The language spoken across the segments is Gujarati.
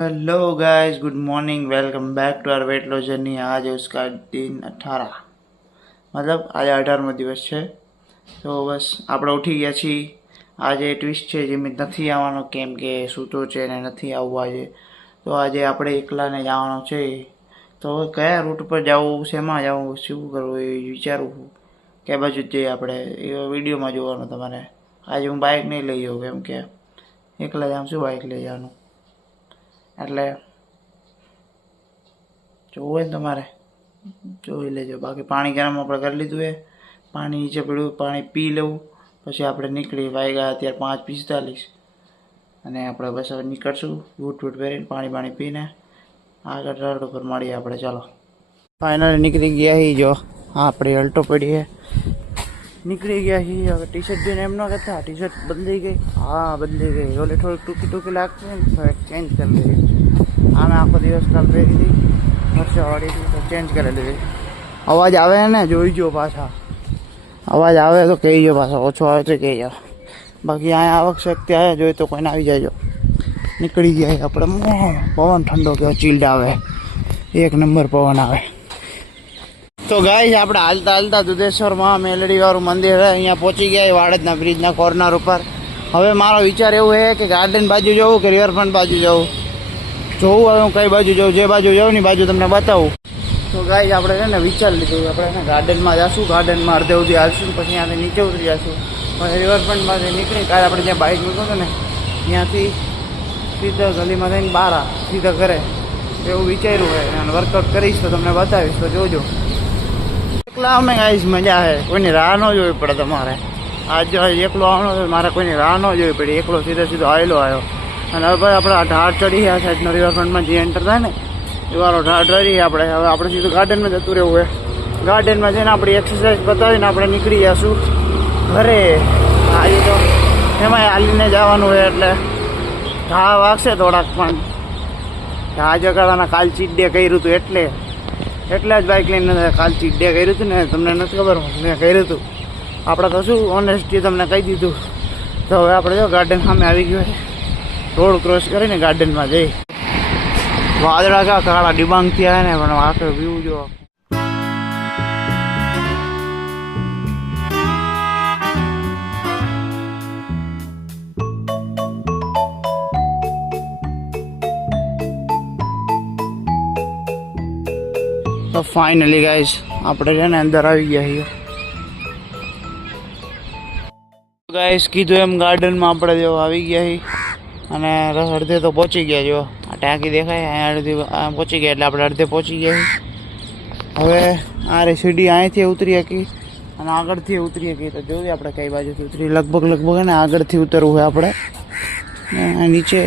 Hello guys, good morning. Welcome back to our weight loss journey. आज है उसका दिन 18, मतलब आज 18મો દિવસ છે। તો બસ આપણે ઉઠી ગયા છીએ। આજે ટ્વિસ્ટ છે, જે નથી આવવાનો કેમ કે સૂતો છે ને નથી આવવું આજે। તો આજે આપણે એકલાને જવાનું છે। તો કયા રૂટ પર જવું, શેમાં જવું, શું કરવું એ વિચારું છું। કે બાજુ જઈએ આપણે એ વિડીયોમાં જોવાનું તમારે। આજે હું બાઇક નહીં લઈ જાઉં કેમ કે એકલા જાઉં છું, બાઇક લઈ જવાનું એટલે જોવું હોય ને તમારે જોઈ લેજો। બાકી પાણી ગરમ આપણે કરી લીધું છે, પાણી નીચે પડ્યું, પાણી પી લેવું પછી આપણે નીકળી। વાગ્યા અત્યારે 5:45 અને આપણે બસ હવે નીકળશું બૂટ પહેરીને, પાણી પીને આગળ રોડ ઉપર મળીએ આપણે। ચાલો ફાઇનલી નીકળી ગયા છીએ। જો હા આપણી અલ્ટો પડી છે, નીકળી ગયા છીએ। હવે ટી શર્ટ જોઈને એમ ન કહેતા ટી શર્ટ બદલી ગઈ। હા બદલી ગઈ, ઓલે થોડીક ટૂંકી લાગતી ને તો ચેન્જ કરી લીધી। આમે આખો દિવસ કાલ પહેરી હતી, વર્ષાવાળી હતી તો ચેન્જ કરી લીધી। અવાજ આવે ને જોઈજો, પાછા અવાજ આવે તો કહીજો, પાછા ઓછો આવે તો કહીજો। બાકી અહીંયા આવક શક્તિ આવે જોઈએ તો કોઈને આવી જાય। નીકળી ગયા આપણે, પવન ઠંડો કહેવાય, ચીલ્ડ આવે, એક નંબર પવન આવે। તો ગાઈસ આપણે હાલતા દુધેશ્વરમાં મેલડી વાળું મંદિર છે, અહીંયા પહોંચી ગયા વાડજના બ્રિજના કોર્નર ઉપર। હવે મારો વિચાર એવું છે કે ગાર્ડન બાજુ જવું કે રિવરફ્રન્ટ બાજુ જવું, જોવું હવે હું કઈ બાજુ જાઉં। જે બાજુ જાઉં ને બાજુ તમને બતાવું। તો ગાઈસ આપણે છે ને વિચાર લીધું, આપણે ગાર્ડનમાં જઈશું, ગાર્ડનમાં અડધે સુધી હાલશું, પછી ત્યાંથી નીચે ઉતરી જઈશું, પછી રિવરફ્રન્ટમાંથી નીકળી કાલે આપણે જ્યાં બાઇક મૂક્યું હતું ને ત્યાંથી સીધા ગલીમાં થઈને બહાર સીધા ઘરે, એવું વિચાર્યું હોય। અને વર્કઆઉટ કરીશ તો તમને બતાવીશ, તો જોજો। એકલા અમે ગાઈસ મજા છે, કોઈની રાહ ન જોવી પડે તમારે। આજ જો એકલો આવવાનો તો મારે કોઈની રાહ ન જોવી પડે, એકલો સીધો આવ્યો। અને હવે ભાઈ આપણે ઢાળ ચડી આ સાઈડનો રિવરફ્રન્ટમાં જે એન્ટર થાય ને એ વાળો ઢાળ ચડી આપણે। હવે આપણે સીધું ગાર્ડનમાં જતું રહેવું હોય, ગાર્ડનમાં જઈને આપણી એક્સરસાઇઝ બતાવીને આપણે નીકળી જઈશું ઘરે। આજે તો એમાંય હાલીને જવાનું હોય એટલે ઘા વાગશે થોડાક, પણ ઘા જગાડવાના કાલ ચીટ ડે કર્યું હતું એટલે જ બાઇક લઈને કાલ ચીટ ડે કર્યું હતું ને, તમને નથી ખબર મેં કર્યું હતું। આપણે તો શું ઓનેસ્ટી તમને કહી દીધું। તો હવે આપણે જો ગાર્ડન સામે આવી ગયું છે, રોડ ક્રોસ કરીને ગાર્ડનમાં જઈ। વાદળા કાળા ડિબાંગ થયા ને, પણ આખો વ્યૂ જો। તો ફાઇનલી ગાઈસ આપણે છે ને અંદર આવી ગયા છીએ। ગાઈસ કીધું એમ ગાર્ડનમાં આપણે જો આવી ગયા છીએ અને અડધે તો પહોંચી ગયા। જો આ ટાંકી દેખાય, અહીંયા અડધી પહોંચી ગયા એટલે આપણે અડધે પહોંચી ગયા છીએ। હવે આ રે સીડી અહીંથી ઉતરી શકી અને આગળથી ઉતરી શકી, તો જોઈએ આપણે કઈ બાજુથી ઉતરી। લગભગ ને આગળથી ઉતરવું હોય આપણે, નીચે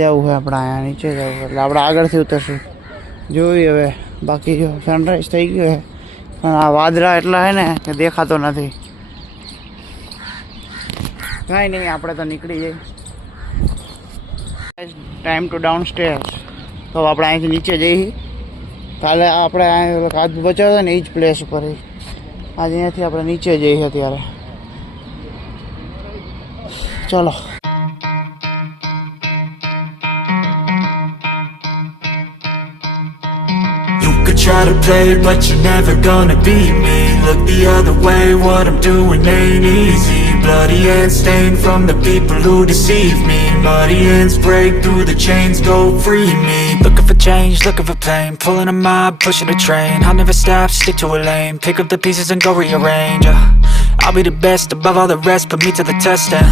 જવું હોય આપણે, અહીંયા નીચે જવું એટલે આપણે આગળથી ઉતરશું। જોઈએ હવે, બાકી જો સનરાઈઝ થઈ ગયો છે પણ આ વાદળા એટલા છે ને કે દેખાતો નથી। કાંઈ નહીં, આપણે તો નીકળી જઈએ। Time to down stairs. તો આપણે અહીંથી નીચે જઈએ। કાલે આપણે અહીં કાચ બચાવ્યો ને એ જ પ્લેસ ઉપર, આજે અહીંયાથી આપણે નીચે જઈએ અત્યારે। ચલો try to play it, but you're never gonna beat me. Look the other way, what I'm doing ain't easy. Bloody hands stained from the people who deceive me. Muddy hands break through the chains, go free me. Looking for change, looking for pain, pulling a mob, pushing a train. I'll never stop, stick to a lane, pick up the pieces and go rearrange. I'll be the best above all the rest, put me to the test and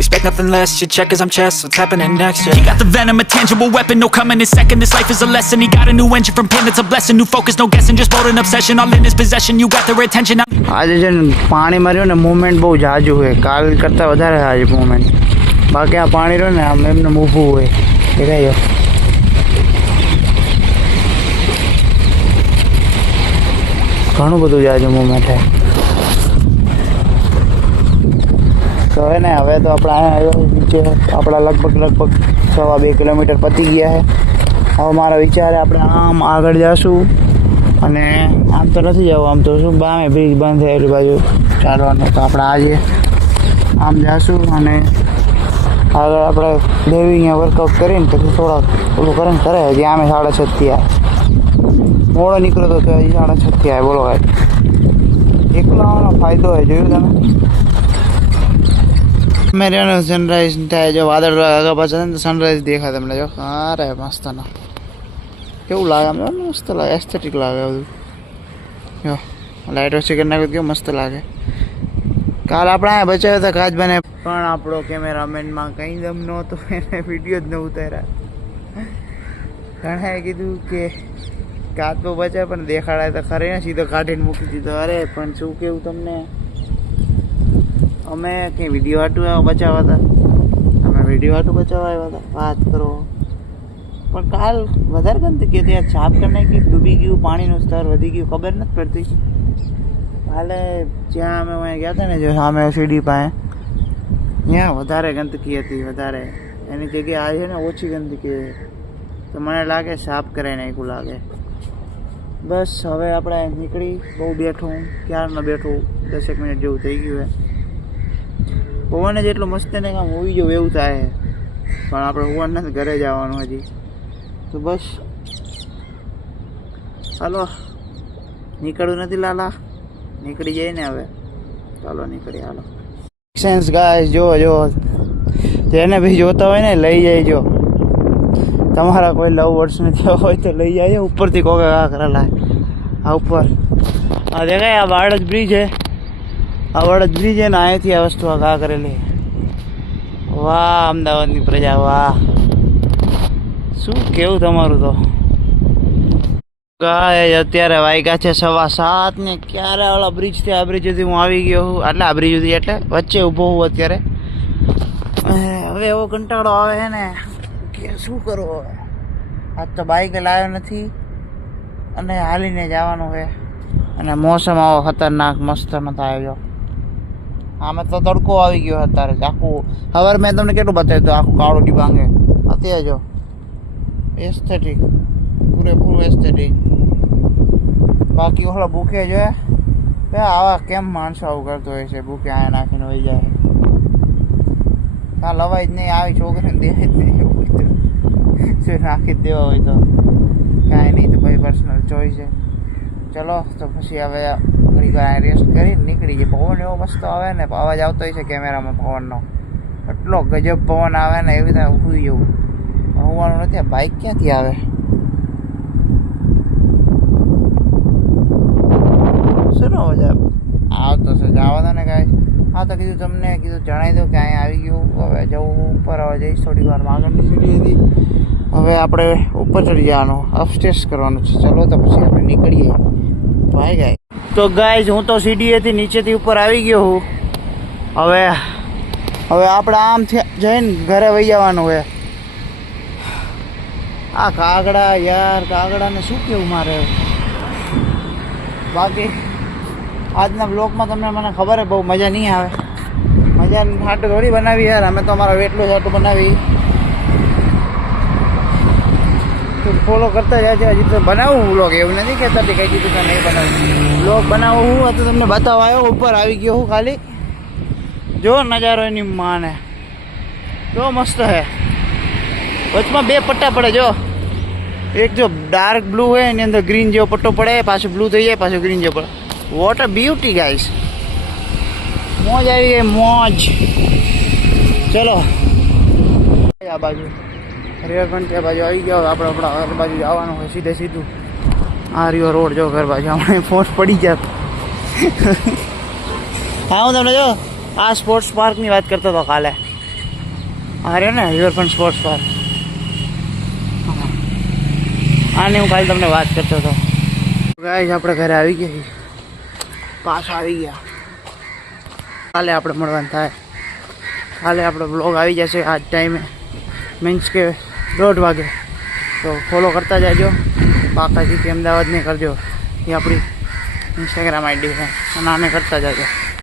expect nothing less, you check as I'm chess, what's happening next, yeah. He got the venom, a tangible weapon, no coming in second. This life is a lesson, he got a new engine from pain, that's a blessing. New focus, no guessing, just bold and obsession, all in his possession, you got their attention. આજે છે ને પાણી માર્યું ને મૂવમેન્ટ બહુ જાજુ હોય, કાલ કરતાં વધારે આજે મૂવમેન્ટ। બાકી આ પાણી રહ્યું ને આમ એમને ઊભું હોય, દેખાય ઘણું બધું જાજુ મૂવમેન્ટ થાય। તો હે ને હવે તો આપણે અહીંયા આવ્યો નીચે, આપણા લગભગ 2.5 કિલોમીટર પતી ગયા છે। હવે મારો વિચાર આપણે આમ આગળ જઈશું અને આમ તો નથી જવું, આમ તો શું બામે બ્રિજ બંધ થયેલી બાજુ ચાલવાનું, તો આપણે આજે આમ જઈશું અને આગળ આપણે દેવી અહીંયા વર્કઆઉટ કરીને પછી થોડાક ઓલું કરીને કરે. હજી આમે 6:30 થયા. મોડો નીકળ્યો તો હજી 6:30 થયા. બોલો ભાઈ, એકલા આવવાનો ફાયદો હોય, જોયું તમે? મેરિયાનો સનરાઈઝ થાય. જો વાદળ આગળ પાછળ ને સનરાઈઝ દેખાય તમને. જો અરે મસ્ત ના કેવું લાગે આમ, મસ્ત લાગે, એસ્થેટિક લાગે બધું. જો લાઇટ ઓછી કરી નાખ્યું, કેવું મસ્ત લાગે. કાલ આપણે અહીંયા બચાવ્યો હતા કાચ બને, પણ આપણો કેમેરામેનમાં કંઈ દમ નહોતો, એને વિડીયો જ ન ઉતાર્યા. ઘણાએ કીધું કે કાચ તો બચાવે પણ દેખાડાય તો ખરે ને, સીધો કાઢીને મૂકી દીધો. અરે પણ શું કેવું તમને, અમે કંઈ વિડીયો હાટું બચાવવા હતા, અમે વિડીયો હાટું બચાવવા આવ્યા હતા. વાત કરો. પણ કાલ વધારે ગંદકી હતી યાર, સાફ કરી નાખી, ડૂબી ગયું, પાણીનું સ્તર વધી ગયું, ખબર નથી પડતી. કાલે જ્યાં અમે અહીંયા ગયા હતા ને, જો સામે સીડી પાસે, ત્યાં વધારે ગંદકી હતી, વધારે. એની જગ્યાએ આ છે ને ઓછી ગંદકી, તો મને લાગે સાફ કરાવી નાખ્યું લાગે. બસ હવે આપણે નીકળી. બહુ બેઠું, ક્યારનો બેઠું, 10 મિનિટ જેવું થઈ ગયું. પવન જ એટલો મસ્ત ને કામ હોવી જવું એવું થાય, પણ આપણે હોવાનું નથી, ઘરે જવાનું હજી. તો બસ ચાલો, નીકળવું નથી લાલા, નીકળી જાય ને હવે. ચાલો નીકળી, હાલો. સેન્સ ગાય જો જેને બી જોતા હોય ને લઈ જાય. તમારા કોઈ લવ વર્ડ્સ નથી હોય તો લઈ જાય. ઉપરથી કોકે આ કરેલા આ ઉપર આ દેખાય, આ વાડજ બ્રિજ છે, આ વાડજ બ્રિજ છે ને, અહીંથી આ વસ્તુ આ કરેલી. વાહ અમદાવાદની પ્રજા, વાહ શું કેવું તમારું. તો ગાય અત્યારે વાગ્યા છે 7:15 ને. ક્યારે ઓલા બ્રિજથી આ બ્રિજ સુધી હું આવી ગયો હું, એટલે આ બ્રિજ સુધી એટલે વચ્ચે ઊભો હું અત્યારે. હવે એવો કંટાળો આવે છે ને કે શું કરવો. આજ તો બાઇક લાવ્યો નથી અને હાલીને જવાનું છે. અને મોસમ આવો ખતરનાક મસ્ત નથી આવ્યો. આમાં તો તડકો આવી ગયો અત્યારે આખું. હવે મેં તમને કેટલું બતાવ્યું હતું, આખું કાળું ડિબાંગે. અત્યારે જો એસ્થેટિક, પૂરેપૂરું એસ્થેટિક. બાકી ઓલા ભૂખે જોઈએ આવા કેમ માણસો આવું કરતો હોય છે, ભૂખે આયા નાખીને વહી જાય. હા લવાય જ નહીં, આવી છોકરીને દેવાય જ નહીં. એવું હોય તો નાખી જ દેવા હોય તો કાંઈ નહીં, તો ભાઈ પર્સનલ ચોઈસ છે. ચલો તો પછી હવે ઘડી રેસ્ટ કરી નીકળી જાય. પવન એવો મસ્ત આવે ને, અવાજ આવતો હોય છે કેમેરામાં પવનનો, એટલો ગજબ પવન આવે ને, એવી રીતે ઊભું જવું. હોવાનું નથી. આ બાઇક ક્યાંથી આવે? શું અવાજ આવતો છે? જવા દો ને કાંઈ. હા તો કીધું તમને જણાવી દઉં કે અહીંયા આવી ગયું. હવે જવું ઉપર, હવે જઈશ થોડી વારમાં. આગળની સીડી હતી, હવે આપણે ઉપર ચડી જવાનું, અપસ્ટેર્સ કરવાનું છે. ચલો તો પછી આપણે નીકળીએ. ભાઈ ગાય તો ગાઈઝ, હું તો સીડીએથી નીચેથી ઉપર આવી ગયો હું. હવે આપણે આમ જઈને ઘરે વહી જવાનું હોય. આ કાગડા યાર, કાગડાને શું કેવું મારે. બાકી આજના બ્લોગમાં તમને મને ખબર છે બહુ મજા નહીં આવે. મજા હાટું થોડી બનાવી યાર, અમે તો અમારા વેટ લોસ હાટું બનાવી. તો ફોલો કરતા જાય છે. હજી તો બનાવું બ્લોગ, એવું નથી કહેતા કે કઈ દીધું કે નહીં બનાવું. બ્લોગ બનાવું હું તો તમને બતાવવા આવ્યો. ઉપર આવી ગયો હું ખાલી. જો નજારો એની માને, જો મસ્ત હે. વચમાં 2 પટ્ટા પડે. જો એક જો ડાર્ક બ્લુ હોય એની અંદર ગ્રીન જેવો પટ્ટો પડે, પાછું બ્લુ થઈ જાય, પાછું ગ્રીન જેવો પડે. What a beauty guys. મોજ આવી ગઈ, મોજ. ચલો આ બાજુ રિવરફ્રન્ટ આ બાજુ આવી ગયો. આપણે ઘર બાજુ જવાનું હોય સીધે સીધું. આ રિવર રોડ જો ઘર બાજુ હમણાં ફોન પડી જાત. હા હું તમને જો આ સ્પોર્ટ્સ પાર્કની વાત કરતો હતો કાલે. આ રહ્યો ને રિવરફ્રન્ટ સ્પોર્ટ્સ પાર્ક, આની હું કાલે તમને વાત કરતો હતો. ગાઈસ આપણે ઘરે આવી ગયા, પાછા આવી ગયા. કાલે આપણે મળવાનું થાય. કાલે આપણો બ્લોગ આવી જશે આ જ ટાઈમે, મીન્સ કે 1:30 વાગે. તો ફોલો કરતા જાજો. પાકા જીતી અમદાવાદને કરજો, એ આપણી ઇન્સ્ટાગ્રામ આઈડી છે, અને આને કરતા જાજો.